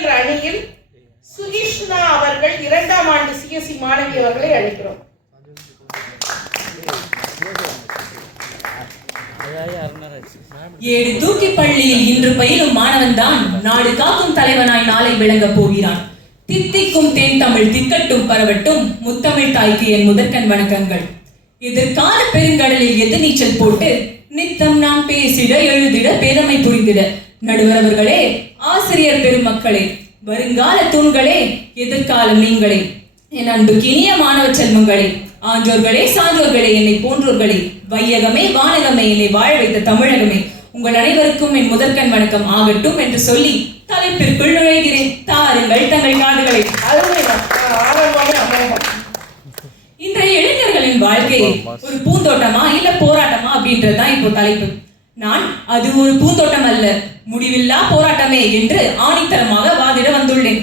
என்ற அணியில் சுகிஷ்ணா அவர்கள் 2ஆம் ஆண்டு சிஎஸ்சி மாணவி அவர்களை அழைக்கிறோம். ஏழு தூக்கி பள்ளியில் இன்று பயிலும் மாணவன் தான் நாடு காக்கும் தலைவனாய் நாளை விளங்க போகிறான். தித்திக்கும் தேன் தமிழ் திக்கட்டும் பரவட்டும், முத்தமிழ் தாய்க்கு என் முதற்கண் வணக்கங்கள். இதற்கான பெருங்கடலில் எதிர்நீச்சல் போட்டு நித்தம் நாம் பேசிட எழுதிட பேரமை புரிந்திட நடுவர் அவர்களே, ஆசிரியர் பெருமக்களே, வருங்கால தூண்களே, எதிர்காலம் நீங்களே, என் அன்புக்கு இனிய மாணவ செல்வங்களே, ஆன்றோர்களே, சான்றோர்களே, என்னை போன்றோர்களே, வையகமே வானகமே, என்னை வாழ வைத்த தமிழகமே, உங்கள் அனைவருக்கும் என் முதற்கண் வணக்கம் ஆகட்டும் என்று சொல்லி தலைப்பிற்குள் நுழைகிறேன். தாருங்கள் தங்கள் காதுகளை. இன்றைய இளைஞர்களின் வாழ்க்கை ஒரு பூந்தோட்டமா இல்ல போராட்டமா அப்படின்றதுதான் இப்போ தலைப்பு. நான் அது ஒரு பூந்தோட்டம் அல்ல, முடிவில்லா போராட்டமே என்று ஆணித்தரமாக வாதிட வந்துள்ளேன்.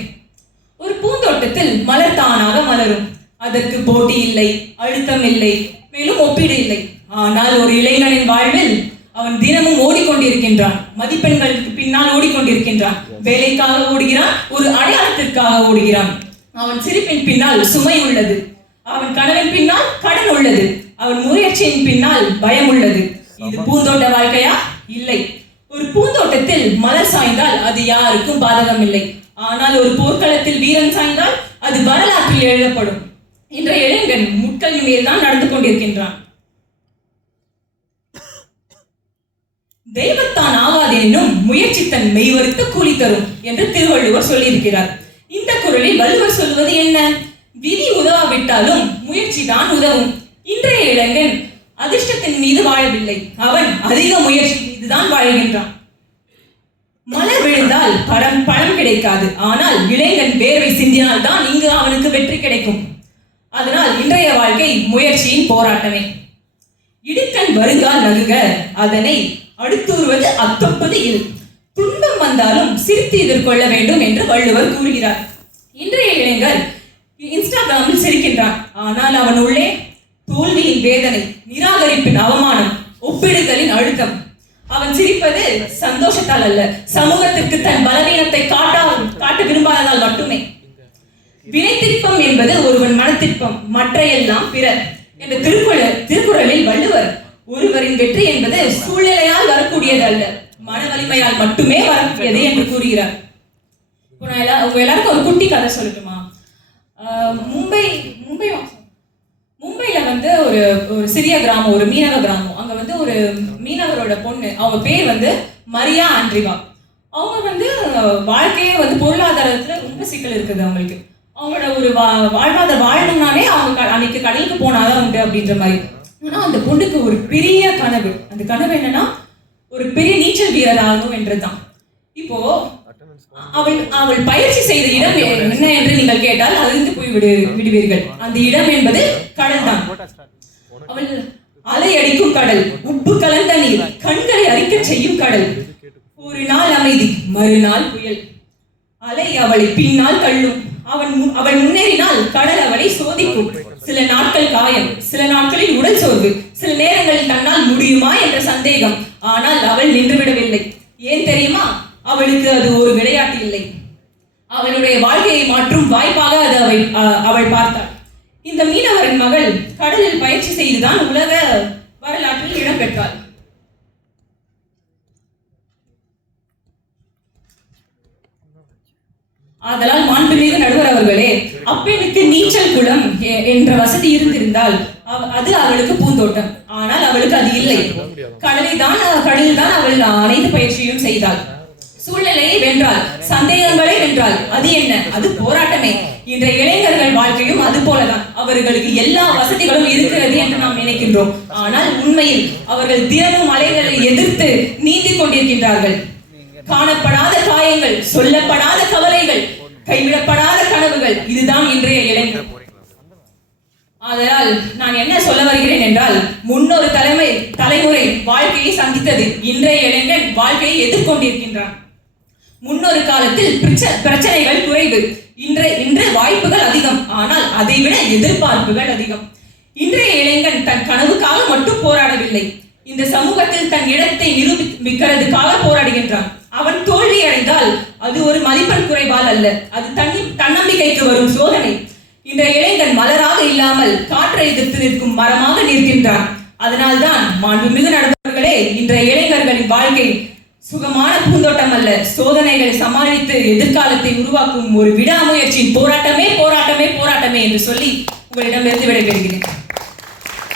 ஒரு பூந்தோட்டத்தில் மலர் தானாக மலரும். அதற்கு போட்டி இல்லை, அழுத்தம் இல்லை, மேலும் ஒப்பீடு இல்லை. ஆனால் ஒரு இளைஞனின் வாழ்வில் அவன் தினமும் ஓடிக்கொண்டிருக்கின்றான். மதிப்பெண்களுக்கு பின்னால் ஓடிக்கொண்டிருக்கின்றான். வேலைக்காக ஓடுகிறான், ஒரு அடையாளத்திற்காக ஓடுகிறான். அவன் சிரிப்பின் பின்னால் சுமை உள்ளது. அவன் கனவின் பின்னால் கடன் உள்ளது. அவன் முயற்சியின் பின்னால் பயம் உள்ளது. இது பூந்தோட்ட வாழ்க்கையா? இல்லை. ஒரு பூந்தோட்டத்தில் மலர் சாய்ந்தால் அது யாருக்கும் பாதகம் இல்லை. ஆனால் ஒரு போர்க்களத்தில் வீரன் சாய்ந்தால் அது வரலாற்றில் எழுதப்படும். இன்றைய இளைஞன் முட்களின் மேல் தான் நடந்து கொண்டிருக்கின்றான். தெய்வத்தான் ஆகாதேனும் முயற்சி தன் மெய்வருத்த கூலி தரும் என்று திருவள்ளுவர் சொல்லியிருக்கிறார். இந்த குறளில் வள்ளுவர் சொல்வது என்ன? விதி உதவாவிட்டாலும் முயற்சி தான் உதவும். இன்றைய இளைஞன் அதிர்ஷ்டத்தின் மீது வாழவில்லை, அவன் அதிக முயற்சி மீதுதான் வாழ்கின்றான். மலர் விழுந்தால் பழம் கிடைக்காது. ஆனால் இளைஞன் வேர்வை சிந்தினால் தான் இங்கு அவனுக்கு வெற்றி கிடைக்கும். அதனால் இன்றைய வாழ்க்கை முயற்சியின் போராட்டமே. இடுக்கண் வருங்கால் நகுக, அதனை அடுத்தூறுவது அத்தொப்பது இல். துன்பம் வந்தாலும் சிரித்து எதிர்கொள்ள வேண்டும் என்று வள்ளுவர் கூறுகிறார். இன்றைய இளைஞர் இன்ஸ்டாகிராமில் சிரிக்கின்றான். ஆனால் அவன் உள்ளே தோல்வியின் வேதனை, நிராகரிப்பின் அவமானம், ஒப்பிடுதலின் அழுத்தம். அவன் சிரிப்பது சந்தோஷத்தால் அல்ல, சமூகத்திற்கு தன் பலவீனத்தை காட்ட விரும்பாததால் மட்டுமே. வினைத்திற்பம் என்பது ஒருவன் மனத்திற்பம், மற்ற எல்லாம் பிறர் என்ற திருக்குறளில் வள்ளுவர் ஒருவரின் வெற்றி என்பது சூழ்நிலையால் வரக்கூடியது அல்ல, மன வலிமையால் மட்டுமே வரக்கூடியது என்று கூறுகிறார். உங்க எல்லாருக்கும் ஒரு குட்டி கதை சொல்லட்டுமா? மும்பைல வந்து ஒரு சிறிய கிராமம், ஒரு மீனவ கிராமம். அங்க வந்து ஒரு மீனவரோட பொண்ணு, அவங்க பேர் வந்து மரியா ஆண்ட்ரிவா. அவங்க வந்து வாழ்க்கையே வந்து பொருளாதாரத்துல ரொம்ப சிக்கல் இருக்குது அவங்களுக்கு. அவங்களோட ஒரு வாழ்வாதாரம் வாழணும்னாலே அவங்க அன்னைக்கு கடலுக்கு போனாதான் உண்டு அப்படின்ற மாதிரி. ஆனா அந்த பொண்ணுக்கு ஒரு பெரிய கனவு. அந்த கனவு என்னன்னா ஒரு பெரிய நீச்சல் வீரர் ஆகணும் என்றுதான். இப்போ அவள் பயிற்சி செய்த இடம் என்ன என்று நீங்கள் கேட்டால் அதிர்ந்து போய் விடுவீர்கள். அந்த இடம் என்பது கடல் தான். அவள் அலை அடிக்கும் கடல், உப்பு கலந்த நீர், கண்களை அரிக்க செய்யும் கடல். ஒரு நாள் அமைதி, மறுநாள் புயல். அலை அவளை பின்னால் தள்ளும். அவள் முன்னேறினால் கடல் அவளை சோதிக்கும். சில நாட்கள் காயம், சில நாட்களில் உடல் சோர்வு, சில நேரங்களில் தன்னால் முடியுமா என்ற சந்தேகம். ஆனால் அவள் நின்றுவிடவில்லை. ஏன் தெரியுமா? அவளுக்கு அது ஒரு விளையாட்டு இல்லை, அவளுடைய வாழ்க்கையை மாற்றும் வாய்ப்பாக அது அவள் பார்த்தாள். இந்த மீனவரின் மகள் கடலில் பயிற்சி செய்துதான் உலக வரலாற்றில் இடம் பெற்றாள். ஆதலால் மாண்புமிகு நடுவர் அவர்களே, அப்பெண்ணுக்கு நீச்சல் குளம் என்ற வசதி இருந்திருந்தால் அது அவளுக்கு பூந்தோட்டம். ஆனால் அவளுக்கு அது இல்லை. கடலில் தான் அவள் அனைத்து பயிற்சியும் செய்தாள். சூழ்நிலையை வென்றாள், சந்தேகங்களை வென்றாள். அது என்ன? அது போராட்டமே. இன்றைய இளைஞர்கள் வாழ்க்கையும் அது போலதான். அவர்களுக்கு எல்லா வசதிகளும் இருக்கிறது என்று நாம் நினைக்கின்றோம். ஆனால் உண்மையில் அவர்கள் தினமும் அலைகளை எதிர்த்து நீந்திக் கொண்டிருக்கின்றார்கள். காணப்படாத காயங்கள், சொல்லப்படாத கவலைகள், கைவிடப்படாத கனவுகள், இதுதான் இன்றைய இளைஞர். ஆதலால் நான் என்ன சொல்ல வருகிறேன் என்றால், முன்னொரு தலைமுறை வாழ்க்கையை சந்தித்தது. இன்றைய இளைஞன் வாழ்க்கையை எதிர்கொண்டிருக்கின்றான். முன்னொரு காலத்தில் பிரச்சனைகள் குறைவு, இன்று வாய்ப்புகள் அதிகம். ஆனால் அதைவிட எதிர்பார்ப்புகள் அதிகம். இன்றைய இளைஞன் தன் கனவுக்காக மட்டும் போராடவில்லை, இந்த சமூகத்தில் தன் இடத்தை நிரூபிக்கிறதுக்காக போராடுகின்றான். அவன் தோல்வி அடைந்தால் அது ஒரு மதிப்பெண் குறைவால் அல்ல, அது தன்னம்பிக்கைக்கு வரும் சோதனை. இன்றைய இளைஞன் மலராக இல்லாமல் காற்றை எதிர்த்து நிற்கும் மரமாக நிற்கின்றான். அதனால்தான் மாண்புமிகு நடுவர்களே, இன்றைய இளைஞர்களின் வாழ்க்கை சுகமான பூந்தோட்டம் அல்ல, சோதனைகளை சமாளித்து எதிர்காலத்தை உருவாக்கும் ஒரு விடாமுயற்சியின் போராட்டமே போராட்டமே போராட்டமே என்று சொல்லி உங்களிடமிருந்து விடைபெறுகிறேன்.